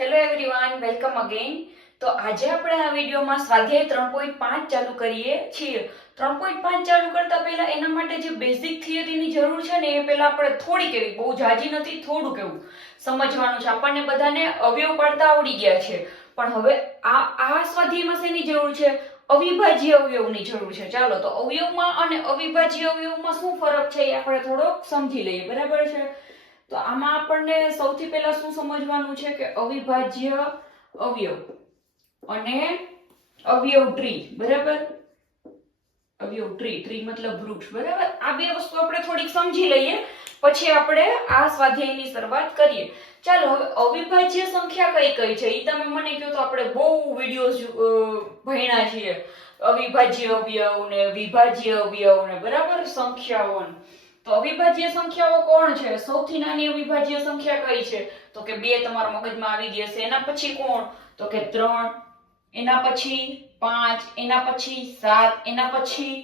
Hello everyone, welcome again. તો આજે આપણે આ વિડીયોમાં સ્વાધ્યાય 3.5 ચાલુ કરીએ છીએ. 3.5 ચાલુ કરતા પહેલા એના માટે જે બેઝિક થિયરીની જરૂર છે ને એ પહેલા આપણે થોડીક એવી, બહુ જાજી નથી, થોડુંક એવું સમજવાનું છે. આપણને બધાને અવયવ પાડતા આવડી ગયા છે, પણ હવે આ સ્વાધ્યાયમાં શેની જરૂર છે? અવિભાજ્ય અવયવની જરૂર છે. ચાલો તો અવયવમાં અને અવિભાજ્ય અવયવમાં શું ફરક છે એ આપણે થોડોક સમજી લઈએ, બરાબર છે? તો આમાં આપણને સૌથી પહેલા શું સમજવાનું છે કે અવિભાજ્ય અવયવ અને અવયવ ટ્રી, બરાબર? અવયવ ટ્રી મતલબ વૃક્ષ, બરાબર? આ બે વસ્તુ આપણે થોડીક સમજી લઈએ, પછી આપણે આ સ્વાધ્યાયની શરૂઆત કરીએ. ચાલો, હવે અવિભાજ્ય સંખ્યા કઈ કઈ છે એ તમે મને કહો તો આપણે બહુ વિડિયોઝ ભણ્યા છીએ. અવિભાજ્ય અવયવ ને વિભાજ્ય અવયવ ને, બરાબર, સંખ્યાઓ. તો અવિભાજ્ય સંખ્યાઓ કોણ છે? સૌથી નાની અવિભાજ્ય સંખ્યા કઈ છે? તો કે 2 તમારા મગજમાં આવી ગઈ હશે. એના પછી કોણ? તો કે 3, એના પછી 5, એના પછી 7, એના પછી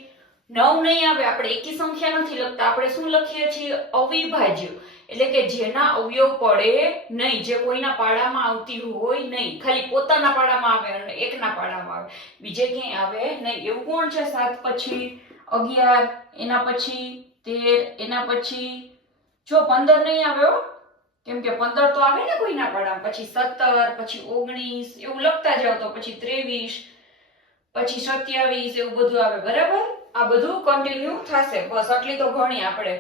9 નહીં આવે. આપણે એકી સંખ્યા નથી લખતા, આપણે શું લખીએ છીએ? અવિભાજ્ય, એટલે કે જેના અવયવ પડે નહીં, જે કોઈના પાડામાં આવતી હોય નહીં, ખાલી પોતાના પાડામાં આવે અને એકના પાડામાં આવે, બીજે ક્યાંય આવે નહીં. એવું કોણ છે? 7 પછી 11, એના પછી 13, એના પછી જો 15 નહીં આવ્યો, કેમ કે 15 તો આવે ને કોઈના પાડામાં, પછી 17, પછી 19, એવું લખતા જાવ તો પછી 23, પછી 27, એવું બધું આવે, બરાબર? આ બધું કન્ટિન્યુ થશે. બસ આટલી તો ગણી આપણે.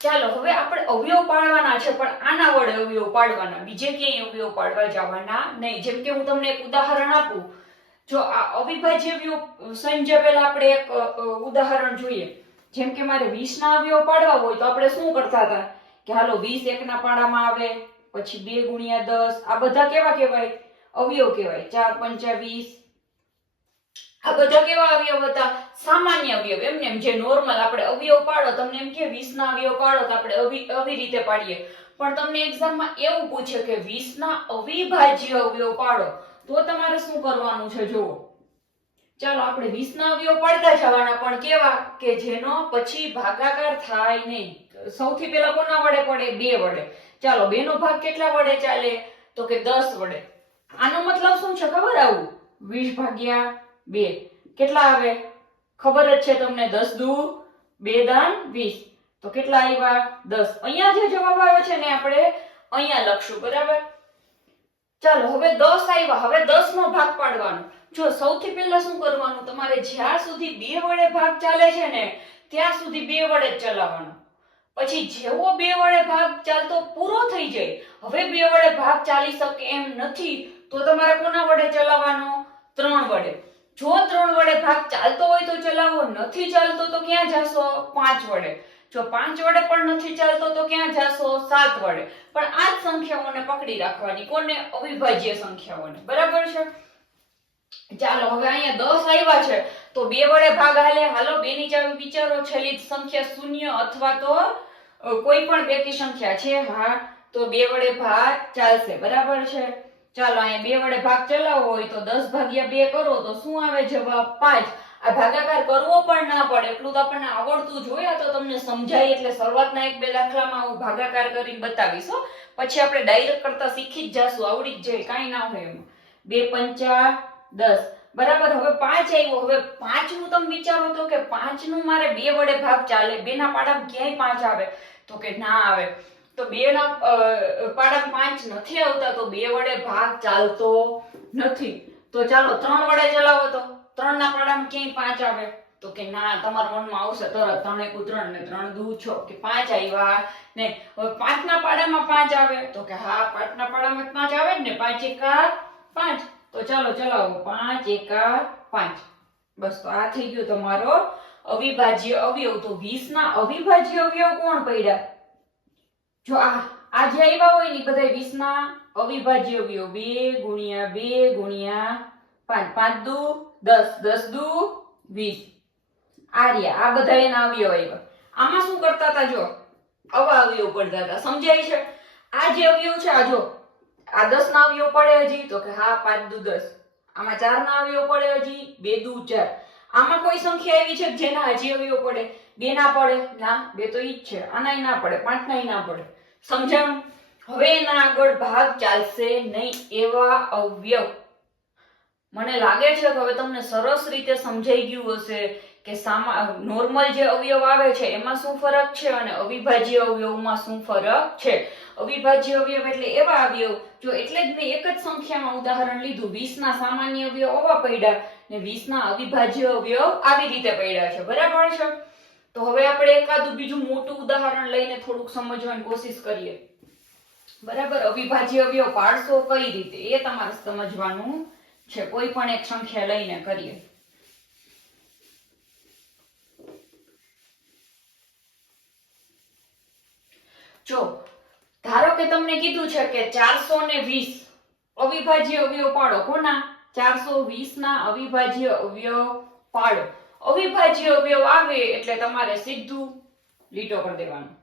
ચાલો, હવે આપણે અવયવ પાડવાના છે, પણ આના વડે અવયવ પાડવાના, બીજે ક્યાંય અવયવ પાડવા જવાના નહીં. જેમ કે હું તમને એક ઉદાહરણ આપું. જો આ અવિભાજ્ય અવયવ સમજ્યા પહેલા આપણે એક ઉદાહરણ જોઈએ. જેમ કે મારે 20 ના અવયવ પાડવા હોય તો આપણે શું કરતા હતા કે હાલો 20 એકના પાડામાં આવે, પછી 2 ગુણ્યા 10, આ બધા કેવા કહેવાય? અવયવ કહેવાય. 4 પંચા 20, આ બધા કેવા અવયવ હતા? સામાન્ય અવયવ. એમને એમ જે નોર્મલ આપણે અવયવ પાડો, તમને એમ કે 20 ના અવયવ પાડો તો આપણે આવી રીતે પાડીએ. પણ તમને એક્ઝામમાં એવું પૂછે કે 20 ના અવિભાજ્ય અવયવ પાડો, તો તમારે શું કરવાનું છે? જુઓ, ચાલો આપણે 20 ના અવયવ પાડતા જવાના, પણ કેવા કે જેનો પછી ભાગાકાર થાય નહીં. સૌથી પહેલા કોના વડે પડે? 2 વડે. ચાલો, 2 નો ભાગ કેટલા વડે ચાલે? તો કે 10 વડે. આનો મતલબ શું છે ખબર? આવું 20 ભાગ્યા 2 કેટલા આવે? ખબર જ છે તમને. 10 દુ 2 દાન 20, તો કેટલા આવ્યા? 10. અહીંયા જે જવાબ આવ્યો છે ને આપણે અહીંયા લખશું, બરાબર? ચાલો, હવે 10 આવ્યા. હવે 10 નો ભાગ પાડવાનો. જો સૌથી પહેલા શું કરવાનું? તમારે જ્યાં સુધી 2 વડે ભાગ ચાલે છે ને ત્યાં સુધી 2 વડે જ ચલાવવાનો. પછી જેવો 2 વડે ભાગ ચાલતો પૂરો થઈ જાય, હવે 2 વડે ભાગ ચાલી શકે એમ નથી, તો તમારે કોના વડે ચલાવવાનો? 3 વડે. જો 3 વડે ભાગ ચાલતો હોય તો ચલાવો, નથી ચાલતો તો ક્યાં જાશો? 5 વડે. જો 5 વડે પણ નથી ચાલતો તો ક્યાં જાશો? 7 વડે. પણ આ જ સંખ્યાઓને પકડી રાખવાની. કોને? અવિભાજ્ય સંખ્યાઓને, બરાબર છે? ચાલો, હવે અહીંયા 10 આવ્યા છે તો 2 વડે ભાગ હાલે. હાલો, 2 ની ચાવી વિચારો. છેલ્લી સંખ્યા 0 અથવા તો કોઈ પણ બેકી સંખ્યા છે? હા, તો 2 વડે ભાગ ચાલશે, બરાબર છે? ચાલો, અહીંયા 2 વડે ભાગ ચલાવવો હોય તો 10 ભાગ્યા 2 કરો તો શું આવે જવાબ? 5. આ ભાગાકાર કરવો પણ ના પડે, એટલું તો આપણને આવડતું જ હોય. તો તમને સમજાય એટલે શરૂઆતના 1-2 દાખલામાં હું ભાગાકાર કરીને બતાવીશ. પછી આપણે ડાયરેક્ટ કરતા શીખી જ જાશું, આવડી જ જાય, કાંઈ ના હોય એમાં. 2 પંચા 10, બરાબર? હવે 5 આવ્યો. હવે 5 નું તમે વિચારો તો કે 5 નું મારે 2 વડે ભાગ ચાલે. 2 ના પાડામાં ક્યાંય 5 આવે? તો કે ના આવે. તો 2 ના પાડામાં 5 નથી આવતા, તો 2 વડે ભાગ ચાલતો નથી. તો ચાલો 3 વડે ચલાવો તો 3 ના પાડામાં ક્યાંય 5 આવે? તો કે ના. તમારા મનમાં આવશે તરત 3 × 3 ને 3 દુ 6 કે 5 આવ્યા ને. હવે 5 ના પાડામાં 5 આવે? તો કે હા, 5 ના પાડામાં 5 આવે જ ને. 5 એકા 5. તો ચાલો ચલાવો. 5 એકા 5. બસ, તો આ થઈ ગયો તમારો અવિભાજ્ય અવયવ. તો 20 ના અવિભાજ્ય અવયવ કોણ પડ્યા? જો આ જે આવ્યા હોય ને બધા 20 ના અવિભાજ્ય અવયવ. 2 ગુણ્યા 2 ગુણ્યા 5, 5 દુ 10, 10 દુ 20. આ રહ્યા, આ બધા એના અવયવ આવ્યા. આમાં શું કરતા હતા? જો આવા અવયવ પડતા હતા. સમજાય છે? આ જે અવયવ છે, આ જો આ 10 ના અવયવ પડે હજી? તો કે હા, 5 દુ 10. આમાં 4 ના અવયવ પડે હજી? 2 દુ 4. આમાં કોઈ સંખ્યા એવી છે જેના હજી અવયવ પડે? 2 ના પડે? ના, 2 તો ઈ જ છે. આનાય ના પડે, 5 નાય ના પડે. સમજાણું? હવે એના આગળ ભાગ ચાલશે નહીં એવા અવયવ. મને લાગે છે કે હવે તમને સરસ રીતે સમજાઈ ગયું હશે કે નોર્મલ જે અવયવ આવે છે એમાં શું ફરક છે અને અવિભાજ્ય અવયવમાં શું ફરક છે. અવિભાજ્ય અવયવ એટલે એવા અવયવ, જો એટલે જ મેં એક જ સંખ્યામાં ઉદાહરણ લીધું, 20 ના સામાન્ય અવયવ આવા પડ્યા ને 20 ના અવિભાજ્ય અવયવ આવી રીતે પડ્યા છે. બરાબર છે? તો હવે આપણે એકાદું બીજું મોટું ઉદાહરણ લઈને થોડુંક સમજવાની કોશિશ કરીએ. બરાબર, અવિભાજ્ય અવયવ પાડશો કઈ રીતે એ તમારે સમજવાનું છે. કોઈ પણ એક સંખ્યા લઈને કરીએ. જો ધારો કે તમને કીધું છે કે 420 અવિભાજ્ય અવયવ પાડો. કોના? 420 ના અવિભાજ્ય અવયવ પાડો. અવિભાજ્ય અવયવ આવે એટલે તમારે સીધું લીટો કરી દેવાનું,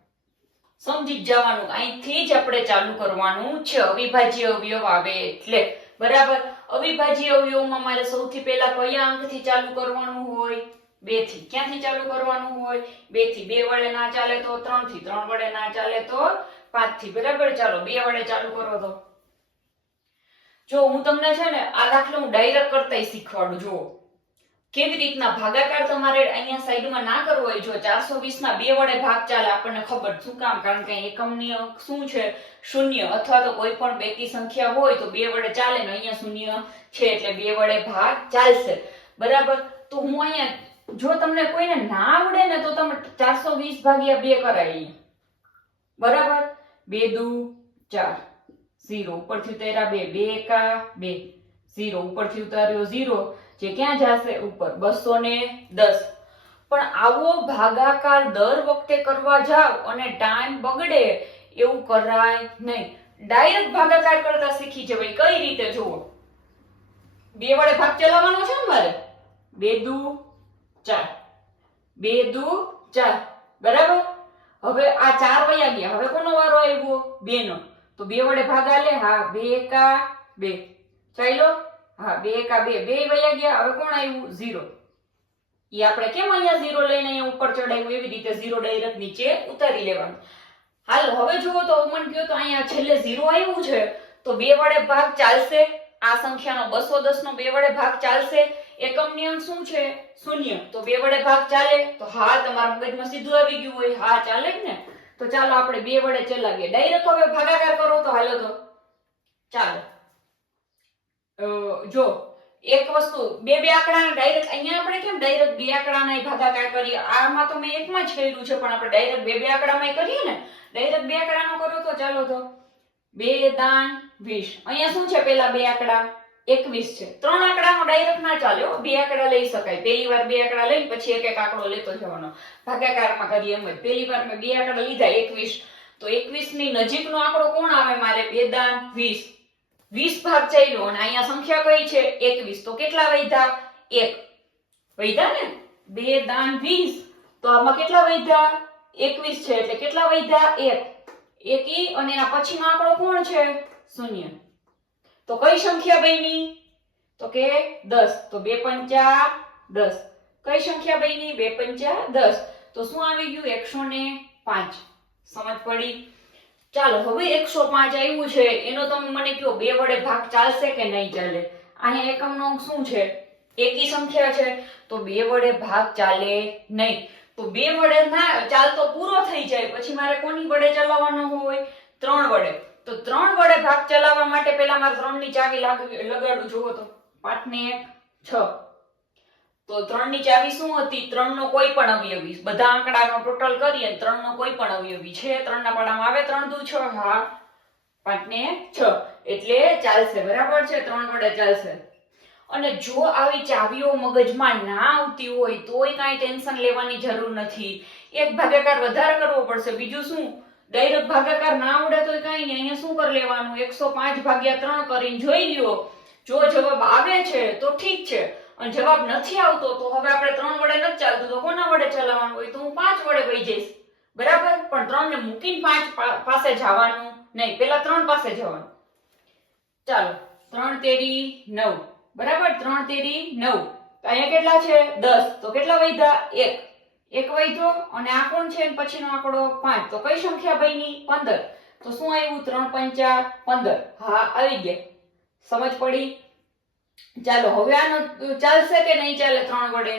સમજી જવાનું. અહીંથી જ આપણે ચાલુ કરવાનું છે અવિભાજ્ય અવયવ આવે એટલે. બરાબર, અવિભાજ્ય અવયવમાં મારે સૌથી પહેલા કયા અંકથી ચાલુ કરવાનું હોય? 2 થી. ક્યાંથી ચાલુ કરવાનું હોય? 2 થી. 2 વડે ના ચાલે તો 3 થી. 3 વડે ના ચાલે તો 5 થી. બરાબર, ચાલો 2 વડે ચાલુ કરો. તો જો હું તમને છે ને આ દાખલો હું ડાયરેક્ટ કરતાય શીખવાડું. જો કેવી રીતના ભાગાકાર તમારે અહીંયા સાઈડમાં ના કરવો હોય. જો 420 ના 2 વડે ભાગ ચાલે, આપણને ખબર. શું કામ? કારણ કે એકમની અંક શું છે? શૂન્ય. અથવા તો કોઈ પણ બેકી સંખ્યા હોય તો 2 વડે ચાલે ને અહીંયા શૂન્ય છે એટલે 2 વડે ભાગ ચાલશે. બરાબર, તો હું અહીંયા જો તમને કોઈને ના આવડે ને તો તમે 420 ભાગ્યા 2 કરાય. બરાબર, 2 દુ 4, 0 ઉપરથી ઉતાર્યા 2, 2 એકા 2, 0 ઉપરથી ઉતાર્યો 0, જે ક્યાં જશે? ઉપર. 210. પણ આવો ભાગાકાર દર વખતે કરવા જાવ અને ટાઈમ બગડે એવું કરાય નહીં. ડાયરેક્ટ ભાગાકાર કરતા શીખી જવાય. કઈ રીતે? જુઓ, 2 વડે ભાગ ચલાવવાનો છે ને મારે. 2 દુ 4, 2 દુ 4. બરાબર, હવે આ 4 વયા ગયા. હવે કોનો વારો આવ્યો? 2 નો. તો 2 વડે ભાગ આલે. હા, 2 એકા 2. ચાલો. હા, 2 એકા 2. 2 વયા ગયા. હવે કોણ આવ્યું? 0. ઈ આપણે કેમ અહીંયા 0 લઈને અહીંયા ઉપર ચડાવ્યું એવી રીતે 0 ડાયરેક્ટ નીચે ઉતારી લેવાનું. હાલ હવે જુઓ તો મને કહો તો અહીંયા છેલ્લે 0 આવ્યું છે તો 2 વડે ભાગ ચાલશે. આ સંખ્યાનો 210 નો 2 વડે ભાગ ચાલશે. એકમની અંક શું છે? શૂન્ય. તો 2 વડે ભાગ ચાલે. તો હા, તમારા મગજમાં સીધું આવી ગયું હોય. હા, ચાલે જ ને. તો ચાલો આપણે 2 વડે ચલાવીએ. ડાયરેક્ટ હવે ભાગાકાર કરો તો હાલો. તો ચાલો જો એક વસ્તુ, બે આંકડાને ડાયરેક્ટ અહીંયા આપણે કેમ ડાયરેક્ટ 2 આંકડાના ભાગાકાર કરીએ? આમાં તો મેં એકમાં જ કર્યું છે, પણ આપણે ડાયરેક્ટ 2 આંકડામાં કરીએ ને. ડાયરેક્ટ 2 આંકડાનો કરો તો ચાલો. તો 2 દાન 20. અહીંયા શું છે? પેલા 2 આંકડા 21 છે. 3 આંકડાનો ડાયરેક્ટ ના ચાલે. 2 આંકડા લઈ શકાય. પહેલી વાર 2 આંકડા લઈને પછી એક આંકડો લેતો જવાનો. ભાગાકારમાં કરીએ એમ જ. પહેલી વાર મેં 2 આંકડા લીધા 21, તો 21 ની નજીકનો આંકડો કોણ આવે મારે? 2 દાન 20. 20 ભાગ ચાલ્યો અને અહીંયા સંખ્યા કઈ છે? 21. તો કેટલા વધ્યા? 1 વધ્યા ને. 2 દાન 20. તો આમાં કેટલા વધ્યા? 21 છે એટલે કેટલા વધ્યા? 1. એકી અને આ પછીનો આંકડો કોણ છે? 0. તો કઈ સંખ્યા બની? તો કે 10. તો 2 પંચા 10. કઈ સંખ્યા બની? 2 પંચા 10. તો શું આવી ગયું? 105. સમજ પડી? ચાલો હવે 105 આવ્યું છે એનો તમે મને કહો 2 વડે ભાગ ચાલશે કે નહીં ચાલે? અહીંયા એકમનો અંક શું છે? એકી સંખ્યા છે તો 2 વડે ભાગ ચાલે નહીં. તો 2 વડે ના ચાલતો પૂરો થઈ જાય પછી મારે કોની વડે ચલાવવાનો હોય? 3 વડે. તો 3 વડે ભાગ ચલાવવા માટે પહેલા મારે 3 ની ચાવી લગાડું. જુઓ તો 5 ને 1 6. તો 3 ની ચાવી શું હતી? 3 નો કોઈ પણ અવયવી. બધા આંકડાનો ટોટલ કરીએ 3 નો કોઈ પણ અવયવી છે. 3 ના પાડામાં આવે 3 દુ 6. હા, 5 ને 6 એટલે ચાલશે. બરાબર છે, 3 વડે ચાલશે. અને જો આવી ચાવીઓ મગજમાં ના આવતી હોય તોય કાંઈ ટેન્શન લેવાની જરૂર નથી. એક ભાગાકાર વધારે કરવો પડશે. બીજું શું? ડાયરેક્ટ ભાગાકાર ના આવડે તોય કાંઈ નહીં. અહીંયા શું કરી લેવાનું? 105 ભાગ્યા 3 કરીને જોઈ લ્યો. જો જવાબ આવે છે તો ઠીક છે, અને જવાબ નથી આવતો તો હવે આપણે 3 વડે નથી ચાલતું તો કોના વડે ચલાવવાનું હોય? તો હું 5 વડે વહી જઈશ. બરાબર, પણ 3 ને મૂકીને 5 પાસે જવાનું નહીં. પેલા 3 પાસે જવાનું. ચાલો, 3 તેરી 9. બરાબર, 3 તેરી 9. તો અહીંયા કેટલા છે? 10. તો કેટલા વધ્યા? 1 વધ્યો. અને આ કોણ છે? પછીનો આંકડો 5. તો કઈ સંખ્યા બની? 15. તો શું આવ્યું? 3 પંચા 15. હા આવી ગયા. સમજ પડી? ચાલો હવે આનો ચાલશે કે નહીં ચાલે 3 વડે?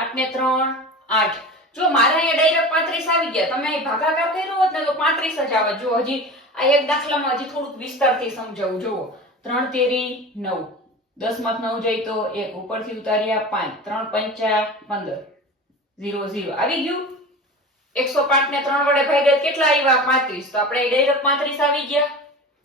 5 ને 3 8. જો મારે અહીંયા ડાયરેક્ટ 35 આવી ગયા. તમે અહીં ભાગાકાર કર્યો હોત ને તો 35 જ આવે. જો હજી આ એક દાખલામાં હજી થોડુંક વિસ્તારથી સમજાવું. જુઓ 3 તેરી 9, 10 માં 9 જાય તો 1, ઉપરથી ઉતાર્યા 5, 3 પંચા 15, 0 0 આવી ગયું. 105 ને 3 વડે ભાગ્યા કેટલા આવ્યા? 35. તો આપણે ડાયરેક્ટ 35 આવી ગયા.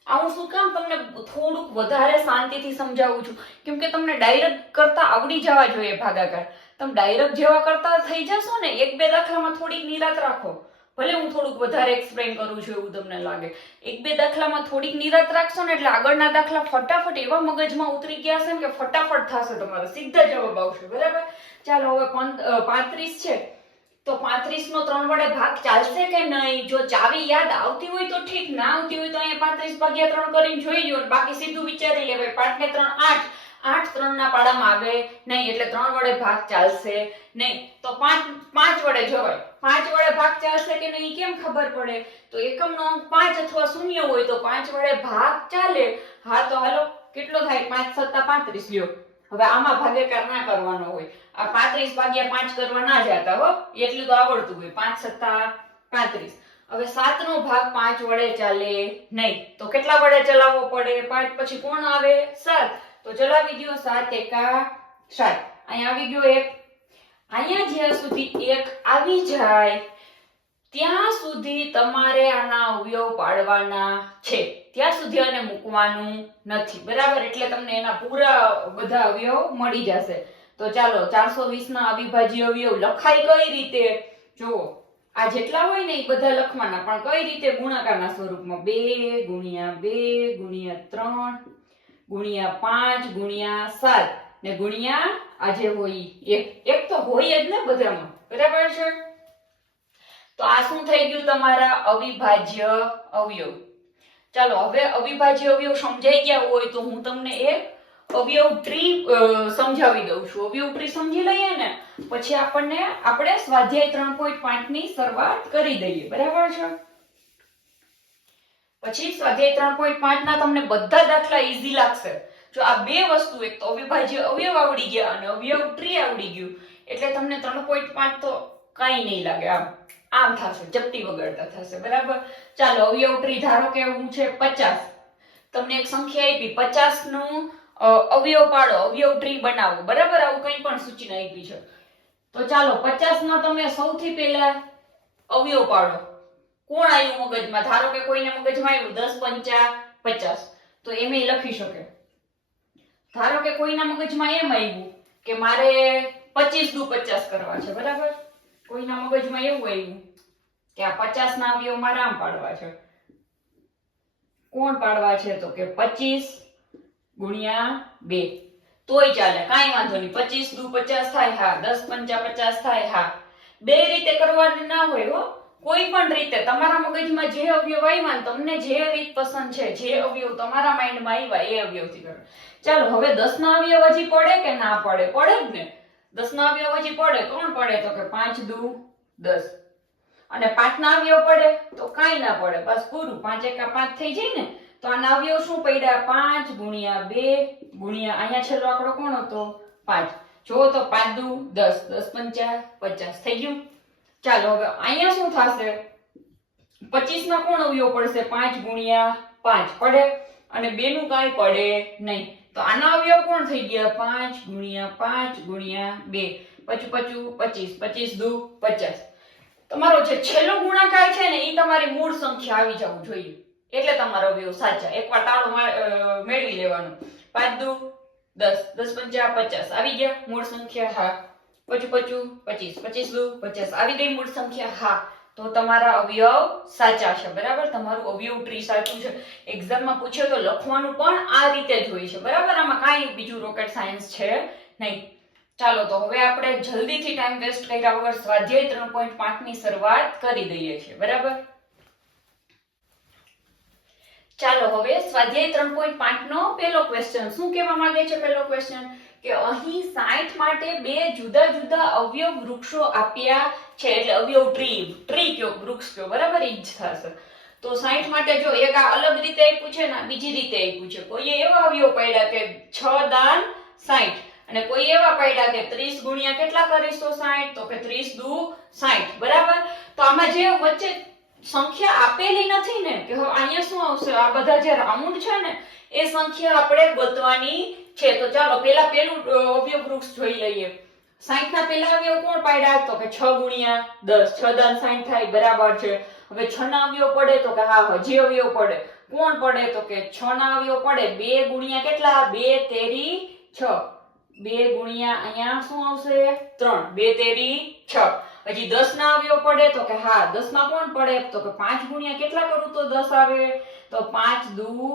આ હું શું કામ તમને થોડુંક વધારે શાંતિથી સમજાવું છું, કેમ કે તમને ડાયરેક્ટ કરતા આવડી જવા જોઈએ ભાગાકાર. તમે ડાયરેક્ટ જેવા કરતા થઈ જશો ને, એક બે દાખલામાં થોડીક નિરાત રાખો. ભલે હું થોડુંક વધારે એક્સપ્લેન કરું છું એવું તમને લાગે, એક બે દાખલામાં થોડીક નિરાત રાખશો ને એટલે આગળના દાખલા ફટાફટ એવા મગજમાં ઉતરી ગયા હશે કે ફટાફટ થશે, તમારો સીધા જવાબ આવશે. બરાબર? ચાલો હવે 35 છે તો 35 નો 3 વડે ભાગ ચાલશે કે નહીં? જો ચાવી યાદ આવતી હોય તો ઠીક, ના આવતી હોય તો અહીંયા 35 ભાગ્યા 3 કરીને જોઈ લો, બાકી સીધું વિચારી લેવાય. 5 ને 3 8, 8 3 ના પાડામાં આવે નહીં એટલે 3 વડે ભાગ ચાલશે નહીં. તો 5 વડે જવાય. 5 વડે ભાગ ચાલશે કે નહીં કેમ ખબર પડે? તો એકમનો અંક 5 અથવા 0 હોય તો 5 વડે ભાગ ચાલે. હા તો હાલો કેટલો થાય? 5 7 35 લ્યો. હવે આમાં ભાગાકાર ના કરવાનો હોય, આ 35 ભાગ્યા 5 કરવા ના જતા હો, એટલું તો આવડતું હોય. 5 7 35. હવે 7 નો ભાગ 5 વડે ચાલે નહીં તો કેટલા વડે ચલાવવો પડે? 5 પછી કોણ આવે? 7. તો ચલાવી દો. 7 એકા 7. અહીંયા આવી ગયો 1. અહીંયા જ્યાં સુધી 1 આવી જાય ત્યાં સુધી તમારે આના અવયવ પાડવાના છે, ત્યાં સુધી આને મૂકવાનું નથી. બરાબર? એટલે તમને એના પૂરા બધા અવયવ મળી જશે. તો ચાલો 420 ના અવિભાજ્ય અવયવ લખાય કઈ રીતે? જુઓ આ જેટલા હોય ને એ બધા લખવાના, પણ કઈ રીતે? ગુણાકારના સ્વરૂપમાં. 2 ગુણ્યા 2 ગુણ્યા 3 ગુણ્યા 5 ગુણ્યા 7 ને ગુણ્યા આ જે હોય એક તો હોય જ ને બધામાં. બરાબર છે? તો આ શું થઈ ગયું? તમારા અવિભાજ્ય અવયવ. ચાલો હવે અવિભાજ્ય અવયવ સમજાઈ ગયા હોય તો હું તમને એક અવયવ ટ્રી સમજાવી દઉં છું. અવયવ ટ્રી સમજી લઈએ ને પછી આપણે સ્વાધ્યાય 3.5 ની શરૂઆત કરી દઈએ. બરાબર છે? પછી સ્વાધ્યાય 3.5 ના તમને બધા દાખલા ઈઝી લાગશે. જો આ બે વસ્તુ, એક તો અવિભાજ્ય અવયવ આવડી ગયા અને અવયવ ટ્રી આવડી ગયું એટલે તમને 3.5 તો કાઈ નહીં લાગે. આમ થશે, ચપટી વગાડતા થશે. બરાબર? ચાલો અવયવ ટ્રી ધારો કે હું છે 50, તમને એક સંખ્યા આપી, 50 નું અવયવ પાડો, અવયવ ટ્રી બનાવો. બરાબર? આવું કંઈ પણ સૂચના આપી છે તો ચાલો 50 નો તમે સૌથી પહેલા અવયવ પાડો. કોણ આવ્યું મગજમાં? ધારો કે કોઈને મગજમાં આવ્યું 10 પંચા 50 તો એમ લખી શકે. ધારો કે કોઈના મગજમાં એમ આવ્યું કે મારે 25 દુ 50 કરવા છે. બરાબર? કોઈના મગજમાં એવું આવ્યું કે આ 50 ના અવયવ મારે આમ પાડવા છે. કોણ પાડવા છે? તો કે 25 ગુણ્યા 2 તોય ચાલે, કાંઈ વાંધો નહીં. 25 દુ 50 થાય. હા. 10 પંચા 50 થાય. હા. બે રીતે કરવાની ના હોય હો, કોઈ પણ રીતે તમારા મગજમાં જે અવયવ આવ્યા ને તમને જે રીત પસંદ છે, જે અવયવ તમારા માઇન્ડમાં આવ્યા એ અવયવથી કરો. ચાલો હવે 10 ના અવયવ હજી પડે કે ના પડે? પડે જ ને. 10 ના અવયવ હજી પડે. કોણ પડે? તો કે 5 દુ 10. અને 5 ના અવયવ પડે તો કાંઈ ના પડે, બસ પૂરું. 5 એકા 5 થઈ જાય ને. તો આના અવયવ શું પડ્યા? 5 ગુણ્યા 2 ગુણ્યા અહીંયા છેલ્લો આંકડો કોણ હતો? 5. જો તો 5 દુ 10, 10 પંચા 50 થઈ ગયું. ચાલો હવે અહીંયા શું થશે? 25 ના કોણ અવયવ પડશે? 5 ગુણ્યા 5 પડે અને 2 નું કાંઈ પડે નહીં. તો આના અવયવ કોણ થઈ ગયા? 5 ગુણ્યા 5 ગુણ્યા 2 25 25 25 દુ 50. તમારો જે છેલ્લો ગુણાકાર છે ને એ તમારી મૂળ સંખ્યા આવી જવું જોઈએ એટલે તમારો અવયવ સાચા. એકવાર તાળો મેળવી લેવાનું. 5 દુ 10, 10 પંચા 50 આવી ગયા મૂળ સંખ્યા. હા. 25 25 25 દુ 50 આવી ગઈ મૂળ સંખ્યા. હા. તો તમારા અવયવ સાચા છે. બરાબર? તમારું અવયવ ટ્રી સાચું છે. એક્ઝામમાં પૂછે તો લખવાનું પણ આ રીતે જ હોય છે. બરાબર? આમાં કાંઈ બીજું રોકેટ સાયન્સ છે નહીં. ચાલો તો હવે આપણે જલ્દીથી ટાઈમ વેસ્ટ કર્યા વગર સ્વાધ્યાય 3.5 ની શરૂઆત કરી દઈએ છીએ. બરાબર? ચાલો હવે સ્વાધ્યાય 3.5 નો પહેલો ક્વેશ્ચન શું કહેવા માંગે છે? પહેલો ક્વેશ્ચન કે અહીં 60 માટે બે જુદા જુદા અવયવ વૃક્ષો આપ્યા છે. એટલે અવયવ ટ્રી કયો, વૃક્ષ કયો. બરાબર? ઈ જ થશે. તો 60 માટે જો એક આ અલગ રીતે આપ્યું છે ને બીજી રીતે આપ્યું છે. કોઈએ એવા અવયવ પાડ્યા કે 6 દાન 60 અને કોઈ એવા પાડ્યા કે 30 ગુણ્યા કેટલા કરીશ તો 60 તો કે 30 દુ 60 બરાબર. તો આમાં જે વચ્ચે સંખ્યા આપેલી નથી ને કે હવે અહીંયા શું આવશે આ બધા જે રાઉન્ડ છે ને એ સંખ્યા આપણે ગોતવાની છે. તો ચાલો પેલા પેલું અવયવ વૃક્ષ જોઈ લઈએ. 60 ના પેલા અવયવ કોણ પાડ્યા તો કે 6 ગુણ્યા 10 6 દાન 60 થાય બરાબર છે. હવે 6 ના અવયવ પડે તો કે હા હજી અવયવ પડે. કોણ પડે તો કે 6 ના અવયવ પડે 2 ગુણ્યા કેટલા 2 તેરી 6 2 ગુણ્યા અહીંયા શું આવશે 3 2 તેરી 6. હજી 10 ના અવયવ પડે તો કે હા 10 માં કોણ પડે તો કે 5 ગુણ્યા કેટલા કરું તો 10 આવે તો 5 દુ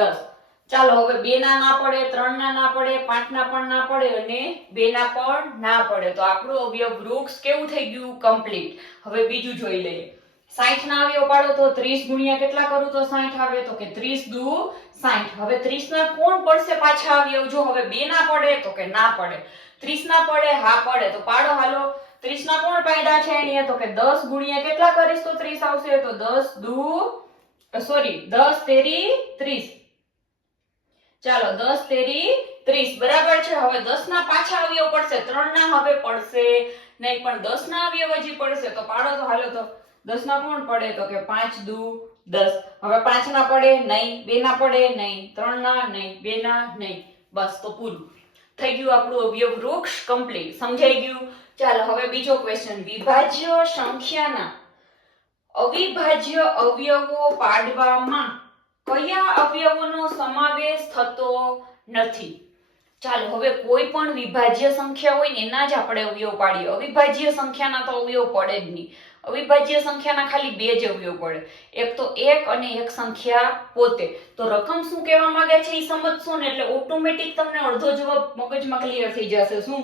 10. ચાલો હવે 2 ના પડે 3 ના પડે 5 ના પણ ના પડે અને 2 ના પણ ના પડે. તો આપણું અવયવ વૃક્ષ કેવું થઈ ગયું કમ્પ્લીટ. હવે બીજું જોઈ લઈએ. 60 ના અવયવ પાડો તો 30 ગુણ્યા કેટલા કરું તો 60 આવે તો કે 30 દુ 60. હવે 30 ના કોણ પડશે પાછા અવયવ જો હવે 2 ના પડે તો કે ના પડે 30 ના પડે હા પડે તો પાડો હાલો 30 ના કોણ પાડ્યા છે અહીંયા તો કે 10 ગુણ્યા કેટલા કરીશ તો 30 આવશે તો 10 દુ 10 તેરી 30. ચાલો 10 તેરી 30 બરાબર છે. હવે 10 ના પાછા અવયવ પડશે 3 ના હવે પડશે નહીં પણ 10 ના અવયવ હજી પડશે તો પાડો તો હાલો તો 10 ના કોણ પડે તો કે 5 દુ 10. હવે 5 ના પડે નહીં 2 ના પડે નહીં 3 ના નહીં 2 ના નહીં બસ તો પૂરું થઈ ગયું આપણું અવયવ વૃક્ષ કમ્પ્લીટ. સમજાઈ ગયું. ચાલો હવે બીજો ક્વેશ્ચન. વિભાજ્ય સંખ્યાના અવિભાજ્ય અવયવો પાડવામાં કયા અવયવોનો સમાવેશ થતો નથી? ચાલો હવે કોઈ પણ વિભાજ્ય સંખ્યા હોય ને એના જ આપણે અવયવ પાડીએ. અવિભાજ્ય સંખ્યાના તો અવયવ પડે જ નહીં. અવિભાજ્ય સંખ્યાના ખાલી 2 જ અવયવ પડે. એક તો 1 અને એક સંખ્યા પોતે. તો રકમ શું કહેવા માંગે છે એ સમજશો ને એટલે ઓટોમેટિક તમને અડધો જવાબ મગજમાં ક્લિયર થઈ જશે. શું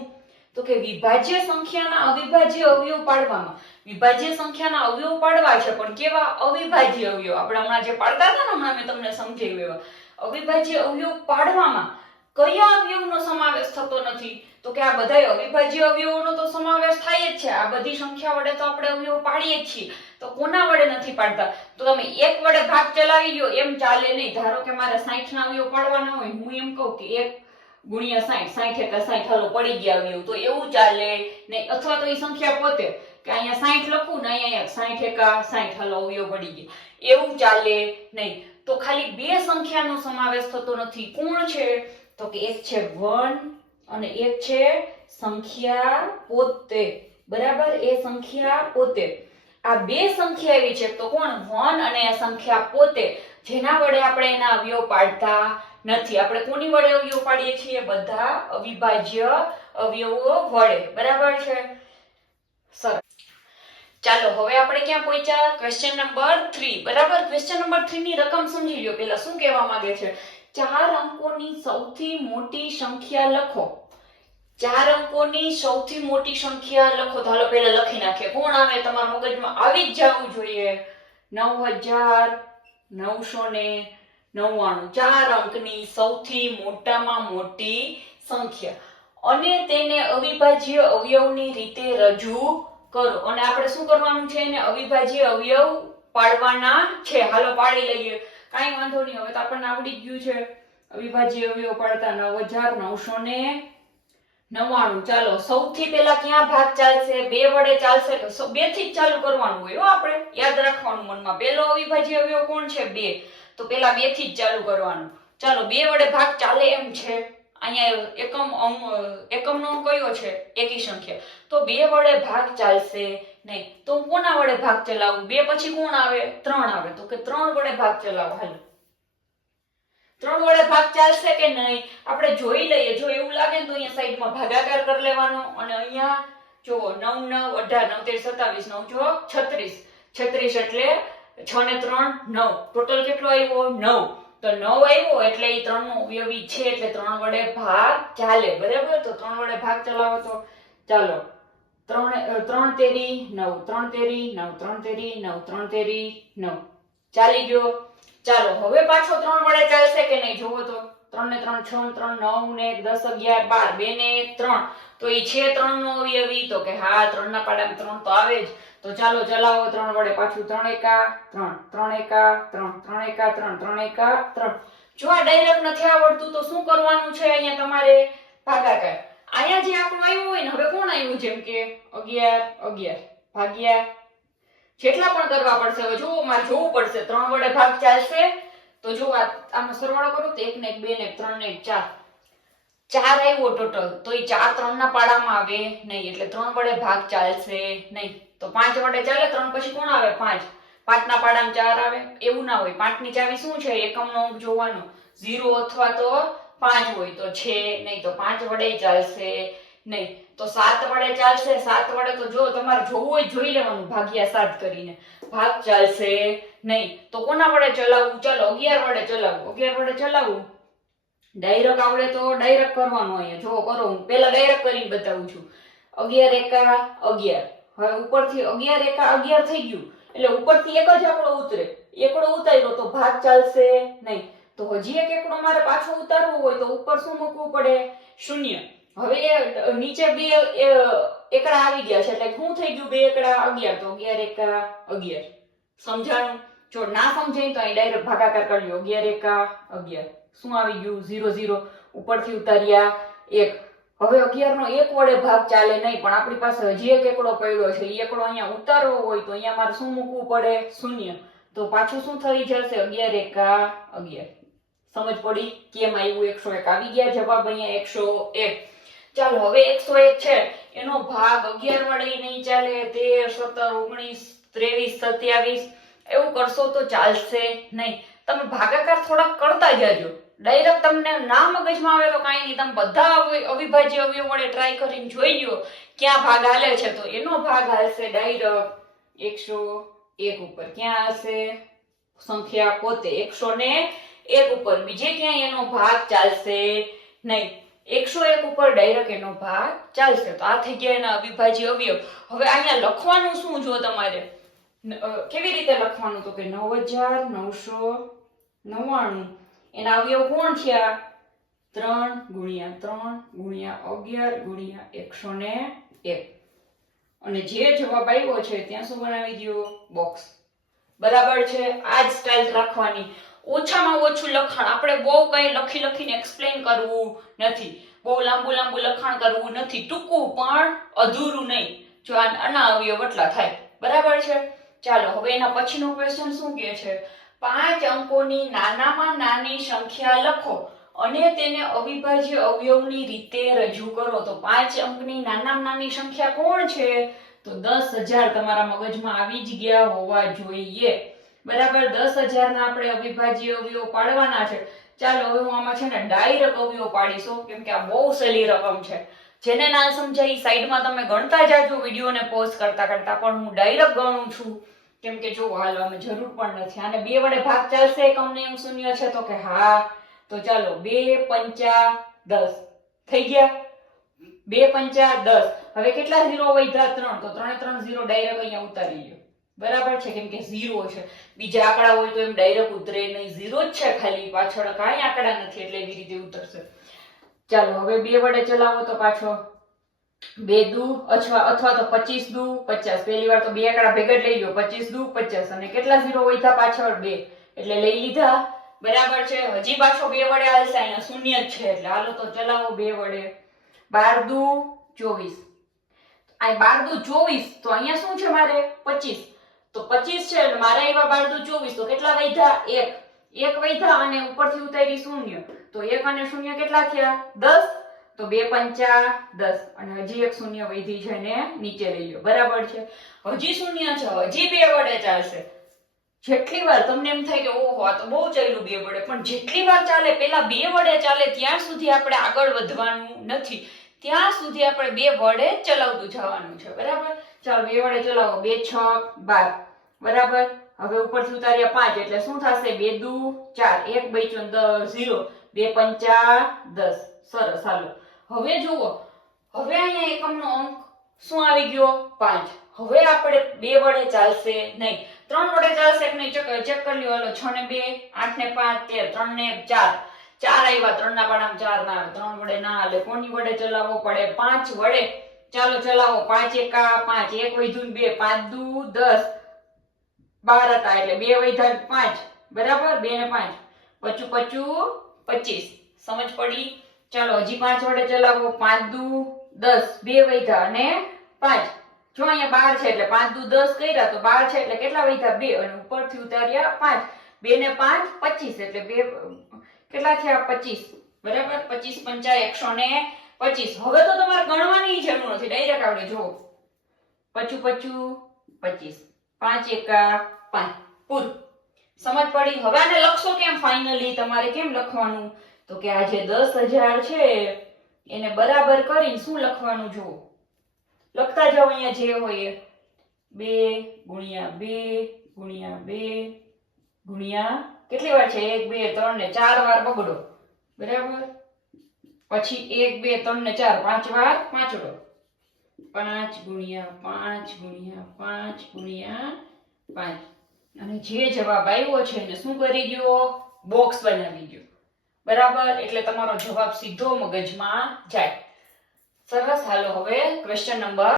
તો કે વિભાજ્ય સંખ્યાના અવિભાજ્ય અવયવ પાડવામાં વિભાજ્ય સંખ્યાના અવયવ પાડવા છે પણ કેવા અવિભાજ્ય અવયવ આપણે હમણાં જે પાડતા હતા ને હમણાં મેં તમને સમજાવ્યું એવા અવિભાજ્ય અવયવ પાડવામાં કયા અવયવનો સમાવેશ થતો નથી તો કે આ બધા અવિભાજ્ય અવયવોનો તો સમાવેશ થાય જ છે. આ બધી સંખ્યા વડે તો આપણે અવયવ પાડીએ જ છીએ તો કોના વડે નથી પાડતા? તો તમે એક વડે ભાગ ચલાવી લ્યો એમ ચાલે નહીં. ધારો કે મારે 60 ના અવયવ પાડવાના હોય હું એમ કહું કે 1 ગુણ્યા 60 60 એકા 60 હાલો પડી ગયા અવયવ તો એવું ચાલે નહીં. અથવા તો એ સંખ્યા પોતે કે અહીંયા 60 લખું ને અહીંયા 60 એકા 60 હાલો અવયવ પડી ગયા એવું ચાલે નહીં. તો ખાલી 2 સંખ્યાનો સમાવેશ થતો નથી. કોણ છે તો કે એક છે 1 અને એક છે સંખ્યા પોતે બરાબર. એ સંખ્યા પોતે આ 2 સંખ્યા એવી છે તો કોણ 1 અને આ સંખ્યા પોતે જેના વડે આપણે એના અવયવ પાડતા નથી. આપણે કોની વડે અવયવ પાડીએ છીએ? બધા અવિભાજ્ય અવયવો વડે બરાબર છે. સરસ. ચાલો હવે આપણે ક્યાં પહોંચ્યા? ક્વેશ્ચન નંબર 3 બરાબર. ક્વેશ્ચન નંબર 3 ની રકમ સમજી લ્યો. પહેલા શું કહેવા માંગે છે? 4 અંકોની સૌથી મોટી સંખ્યા લખો. 4 અંકોની સૌથી મોટી સંખ્યા લખો. તો હાલો પહેલા લખી નાખીએ. કોણ આવે? તમારા મગજમાં આવી જ જવું જોઈએ. 9999. 4 અંકની સૌથી મોટામાં મોટી સંખ્યા અને તેને અવિભાજ્ય અવયવની રીતે રજૂ કરો. અને આપણે શું કરવાનું છે? એને અવિભાજ્ય અવયવ પાડવાના છે. હાલો પાડી લઈએ. કાંઈ વાંધો નહીં. હવે તો આપણને આવડી જ ગયું છે. અવિભાજ્ય અવયવ પાડતા 9999. ચાલો સૌથી પહેલા ક્યાં ભાગ ચાલશે? 2 વડે ચાલશે તો 2 થી જ ચાલુ કરવાનું હોય. આપણે યાદ રાખવાનું મનમાં. પહેલો અવિભાજ્ય અવયવ કોણ છે? 2. તો પેલા 2 થી જ ચાલુ કરવાનું. ચાલો 2 વડે ભાગ ચાલે એમ છે. અહીંયા એકમનો અંક કયો છે? એકી સંખ્યા. તો 2 વડે ભાગ ચાલશે નહીં. તો કોના વડે ભાગ ચલાવવું? 2 પછી કોણ આવે? 3 આવે. તો કે 3 વડે ભાગ ચલાવો. હાલો 3 વડે ભાગ ચાલશે કે નહીં આપણે જોઈ લઈએ. જો એવું લાગે ને તો અહીંયા સાઈડમાં ભાગાકાર કરી લેવાનો અને અહીંયા જુઓ 9 9 18 9 13 27 9 36 36 એટલે 6 ને 3 9 ટોટલ કેટલો આવ્યો? 9. તો 9 આવ્યો એટલે એ 3 નો અવયવી છે એટલે 3 વડે ભાગ ચાલે બરાબર. તો 3 વડે ભાગ ચલાવો તો ચાલો 3 તેરી 9 3 તેરી 9 3 તેરી 9 3 તેરી 9 ચાલી ગયો. ચાલો હવે પાછો 3 વડે ચાલશે કે નહીં જોવો તો 3 ને 3 6 ને 3 9 ને 1 10 11 12 2 ને 1 3 તો એ છે 3 નો અવયવી તો કે હા 3 ના પાડામાં 3 તો આવે જ. તો ચાલો ચલાવો 3 વડે પાછું 3 એકા 3 3 એકા 3 3 એકા 3 3 એકા 3. જો આ ડાયરેક્ટ નથી આવડતું તો શું કરવાનું છે? અહીંયા તમારે ભાગાકાર. અહીંયા જે આંકડો આવ્યો હોય ને, હવે કોણ આવ્યું? જેમ કે 11 11 ભાગ્યા જેટલા પણ કરવા પડશે. હવે જો મારે જોવું પડશે 3 વડે ભાગ ચાલશે તો જો આનો સરવાળો કરો તો 1 ને 1 2 ને 1 3 ને 1 4 4 આવ્યો ટોટલ. તો એ 4 3 ના પાડામાં આવે નહીં, એટલે 3 વડે ભાગ ચાલશે નહીં. તો 5 વડે ચાલે, 3 પછી કોણ આવે? 5. 5 ના પાડામાં 4 આવે. એવું ના હોય. 5 ની ચાવી શું છે? એકમનો અંક જોવાનો. 0 અથવા તો 5 હોય તો છે નહીં, તો 5 વડે ચાલશે નહીં. તો 7 વડે ચાલશે. 7 વડે તો જો તમારે જોવું હોય જોઈ લેવાનું, ભાગ્યા 7 કરીને. ભાગ ચાલશે નહીં. તો કોના વડે ચલાવવું? ચાલો 11 વડે ચલાવવું. 11 વડે ચલાવવું. ડાયરેક્ટ આવડે તો ડાયરેક્ટ કરવાનું. અહીંયા જો કરો, હું પહેલા ડાયરેક્ટ કરીને બતાવું છું. 11 એકા 11. હવે ઉપરથી 11 એકા 11 થઈ ગયું, એટલે ઉપરથી એક જ આંકડો ઉતરે. એકડો ઉતાર્યો તો ભાગ ચાલશે નહીં. તો હજી એક એકડો મારે પાછો ઉતારવો હોય તો ઉપર શું મૂકવું પડે? 0. હવે નીચે બે એકડા આવી ગયા છે, એટલે શું થઈ ગયું? બે એકડા 11. તો 11 એકા 11. સમજાણું? જો ના સમજાય તો અહીં ડાયરેક્ટ ભાગાકાર કરી લો. 11 એકા 11. શું આવી ગયું? 0 0. ઉપરથી ઉતાર્યા 1. હવે 11 નો 1 વડે ભાગ ચાલે નહીં, પણ આપણી પાસે હજી એક એકડો પડ્યો છે. એ એકડો અહીંયા ઉતારવો હોય તો અહીંયા મારે શું મૂકવું પડે? 0. તો પાછું શું થઈ જશે? 11 એકા 11. સમજ પડી કેમ આવ્યું? 101 આવી ગયા જવાબ અહીંયા 101. ચાલો હવે 101 છે એનો ભાગ 11 વડે નહીં ચાલે. 13 17 19 23 27 એવું કરશો તો ચાલશે નહીં. તમે ભાગાકાર થોડાક કરતા જાજો. ડાયરેક્ટ તમને ના મગજમાં આવે તો કાંઈ નહીં, તમે બધા અવિભાજ્ય અવયવ વડે ટ્રાય કરીને જોઈ લો ક્યાં ભાગ હાલે છે. તો એનો ભાગ હાલશે ડાયરેક્ટ 101 ઉપર. ક્યાં હશે? સંખ્યા પોતે 101 ઉપર. બીજે ક્યાંય એનો ભાગ ચાલશે નહીં. 101 ઉપર ડાયરેક્ટ એનો ભાગ ચાલશે. તો આ થઈ ગયા એના અવિભાજ્ય અવયવ. હવે અહીંયા લખવાનું શું? જો તમારે કેવી રીતે લખવાનું? તો કે 9999 એના અવયવ કોણ થયા? 3 ગુણ્યા 3 ગુણ્યા 11 ગુણ્યા 101. અને જે જવાબ આવ્યો છે ત્યાં શું બનાવી દો? બોક્સ. બરાબર છે? આ જ સ્ટાઇલ રાખવાની. ઓછામાં ઓછું લખાણ. આપણે બહુ કઈ લખી લખીને એક્સપ્લેન કરવું નથી, બહુ લાંબુ લાંબુ લખાણ કરવું નથી, ટૂંકું પણ અધૂરું નહીં. જો આના અવયવ એટલા થાય. બરાબર છે? ચાલો હવે એના પછીનો ક્વેશ્ચન શું કહે છે? 5 અંકોની નાનામાં નાની સંખ્યા લખો અને તેને અવિભાજ્ય અવયવની રીતે રજૂ કરો. તો 5 અંકની નાનામાં નાની સંખ્યા કોણ છે? તો 10,000 તમારા મગજમાં આવી જ ગયા હોવા જોઈએ. બરાબર? 10,000 ના આપણે અવિભાજ્ય અવયવ પાડવાના છે. ચાલો હવે હું આમાં છે ને ડાયરેક્ટ અવયવ પાડીશું, કેમ કે આ બહુ સહેલી રકમ છે. જેને ના સમજાય સાઈડમાં તમે ગણતા જાજો વિડીયોને પોઝ કરતા કરતા, પણ હું ડાયરેક્ટ ગણું છું કેમ કે જો હાલો અમે જરૂર પણ નથી. આને 2 વડે ભાગ ચાલશે? એકમને એમ શૂન્ય છે તો કે હા. તો ચાલો 2 5 10 થઈ ગયા. 2 5 10. હવે કેટલા 0 વધ્યા? 3. તો 3 3 0 ડાયરેક્ટ અહીંયા ઉતારી લો. બરાબર છે? કેમ કે 0 છે. બીજા આંકડા હોય તો એમ ડાયરેક્ટ ઉતરે નહીં. 0 જ છે ખાલી, પાછળ કાંઈ આંકડા નથી એટલે એવી રીતે ઉતરશે. ચાલો હવે 2 વડે ચલાવો તો પાછો 2 દુ અથવા તો 25 દુ 50. પહેલી વાર તો બે આંકડા ભેગા જ લઈ લો. 25 દુ 50. અને કેટલા 0 વધ્યા પાછળ? 2. એટલે લઈ લીધા. બરાબર છે? હજી પાછો 2 વડે હાલશે. અહીંયા શૂન્ય જ છે એટલે હાલો તો ચલાવો 2 વડે. 12 દુ 24. આ 12 દુ 24. તો અહીંયા શું છે મારે? 25. તો 25 છે એટલે મારા એવા 12 દુ 24. તો કેટલા વધ્યા? 1 વધ્યા અને ઉપરથી ઉતારી 0. તો 1 અને 0 કેટલા થયા? 10. તો 2 5 10. અને હજી એક 0 વધી છે ને નીચે લઈ લો. બરાબર છે? હજી 0 છે, હજી 2 વડે ચાલશે. જેટલી વાર તમને એમ થાય કે ઓહો આ તો બહુ ચાલ્યું 2 વડે, પણ જેટલી વાર ચાલે પેલા 2 વડે ચાલે ત્યાં સુધી આપણે આગળ વધવાનું નથી. ત્યાં સુધી આપણે 2 વડે ચલાવતું જવાનું છે. બરાબર? ચાલો 2 વડે ચલાવો. 2 6 12. બરાબર? હવે ઉપરથી ઉતાર્યા 5 એટલે શું થશે? 2 દુ 4. 1 બચ્યો 0. 2 5 10. સરસ. હાલો હવે જુઓ, હવે અહીંયા એકમનો અંક શું આવી ગયો? 5. હવે આપણે 2 વડે ચાલશે નહીં, 3 વડે ચાલશે કે નહીં ચેક કરી લ્યો. હાલો 6 ને 2 8 ને 5 13. 3 ને 4 4 આવ્યા. 3 ના પાડામાં 4 ના આવે. 3 વડે ના હાલે. કોની વડે ચલાવવો પડે? 5 વડે ચાલો ચલાવો 5 એકા 5 1 વધ્યું 2 5 દુ 10 12 હતા એટલે 2 વધ્યા 5 બરાબર 2 ને 5 પચું પચું 25 સમજ પડી ચાલો હજી 5 વડે ચલાવો 5 દુ 10 2 વધ્યા અને 5 જો અહીંયા 12 છે એટલે 5 દુ 10 કર્યા તો 12 છે એટલે કેટલા વધ્યા 2 અને ઉપરથી ઉતાર્યા 5 2 ને 5 25 એટલે 2 કેટલા થયા 25 બરાબર 25 પંચા 125 હવે તો તમારે ગણવાની જરૂર નથી ડાયરેક્ટ આવડે જો પચું પચું 25 5 એકા 5 પૂરું સમજ પડી હવે આને લખશો કેમ ફાઇનલી તમારે કેમ લખવાનું તો કે આ જે 10,000 છે એને બરાબર કરીને શું લખવાનું જુઓ લખતા જાઓ અહીંયા જે હોય 2 ગુણ્યા 2 ગુણ્યા 2 ગુણ્યા કેટલી વાર છે 1 2 3 ને 4 વાર બગડો બરાબર પછી 1 2 3 ને 4 5 વાર પાંચડો 5 ગુણ્યા 5 ગુણ્યા 5 ગુણ્યા 5 અને જે જવાબ આવ્યો છે એને શું કરી દો બોક્સ બનાવી દો બરાબર એટલે તમારો જવાબ સીધો મગજમાં જાય સરસ હાલો હવે ક્વેશ્ચન નંબર